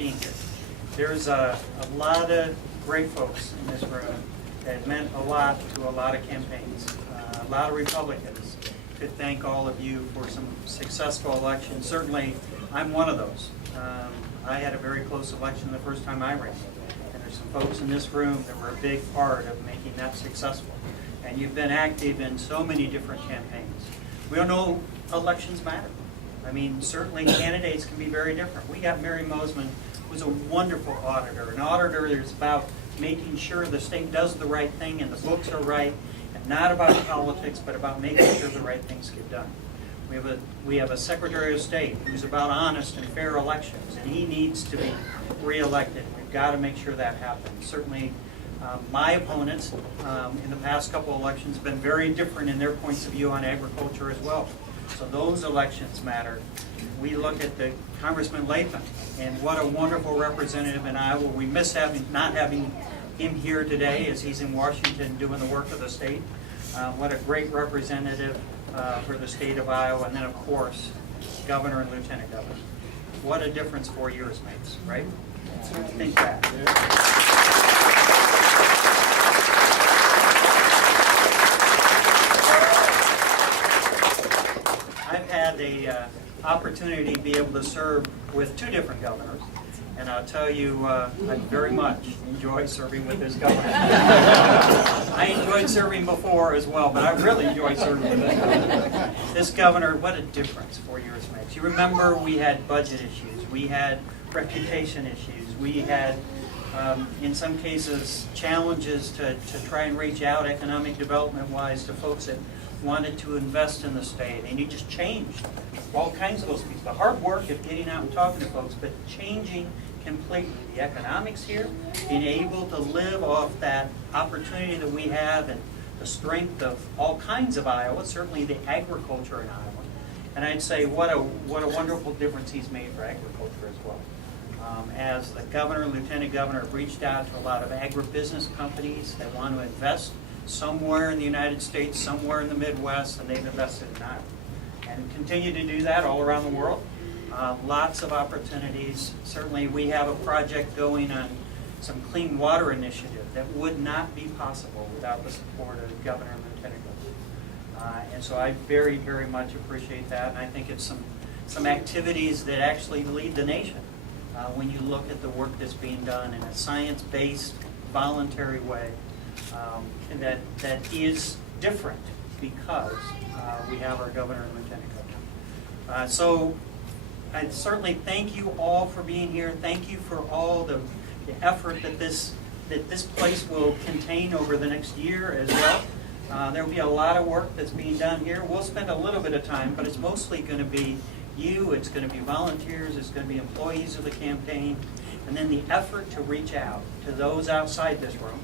being here. There's a lot of great folks in this room that meant a lot to a lot of campaigns. A lot of Republicans could thank all of you for some successful elections. Certainly, I'm one of those. I had a very close election the first time I ran. And there's some folks in this room that were a big part of making that successful. And you've been active in so many different campaigns. We all know elections matter. I mean, certainly candidates can be very different. We got Mary Mosman, who's a wonderful auditor, an auditor that's about making sure the state does the right thing and the books are right, and not about politics, but about making sure the right things get done. We have a Secretary of State who's about honest and fair elections, and he needs to be reelected. We've got to make sure that happens. Certainly, my opponents in the past couple elections have been very different in their points of view on agriculture as well. So those elections matter. We look at the Congressman Latham, and what a wonderful representative in Iowa. We miss not having him here today as he's in Washington doing the work of the state. What a great representative for the state of Iowa. And then, of course, Governor and Lieutenant Governor. What a difference 4 years makes, right? Think back. I've had the opportunity to be able to serve with two different governors, and I'll tell you, I very much enjoy serving with this governor. I enjoyed serving before as well, but I really enjoy serving with this governor. This governor, what a difference 4 years makes. You remember we had budget issues, we had reputation issues, we had, in some cases, challenges to try and reach out economic development-wise to folks that wanted to invest in the state, and you just changed all kinds of those pieces. The hard work of getting out and talking to folks, but changing completely the economics here, being able to live off that opportunity that we have and the strength of all kinds of Iowa, certainly the agriculture in Iowa. And I'd say what a wonderful difference he's made for agriculture as well. As the governor and lieutenant governor have reached out to a lot of agribusiness companies that want to invest somewhere in the United States, somewhere in the Midwest, and they've invested in Iowa. And continue to do that all around the world. Lots of opportunities. Certainly we have a project going on some clean water initiative that would not be possible without the support of Governor and Lieutenant Governor. And so I very, very much appreciate that, and I think it's some activities that actually lead the nation when you look at the work that's being done in a science-based, voluntary way. And that is different because we have our governor and lieutenant governor. So I certainly thank you all for being here. Thank you for all the effort that this place will contain over the next year as well. There will be a lot of work that's being done here. We'll spend a little bit of time, but it's mostly going to be you, it's going to be volunteers, it's going to be employees of the campaign, and then the effort to reach out to those outside this room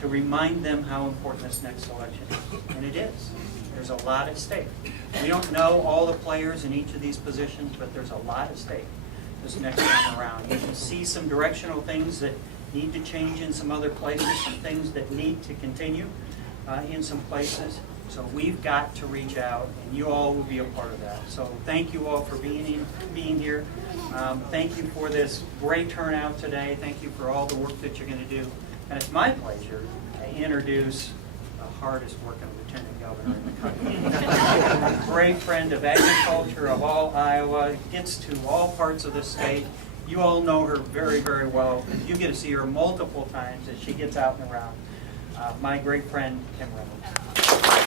to remind them how important this next election is. And it is. There's a lot at stake. We don't know all the players in each of these positions, but there's a lot at stake this next time around. You can see some directional things that need to change in some other places, some things that need to continue in some places. So we've got to reach out, and you all will be a part of that. So thank you all for being here. Thank you for this great turnout today. Thank you for all the work that you're going to do. And it's my pleasure to introduce the hardest working lieutenant governor in the country. A great friend of agriculture of all Iowa, gets to all parts of the state. You all know her very, very well. You get to see her multiple times as she gets out and around. My great friend, Kim Reynolds.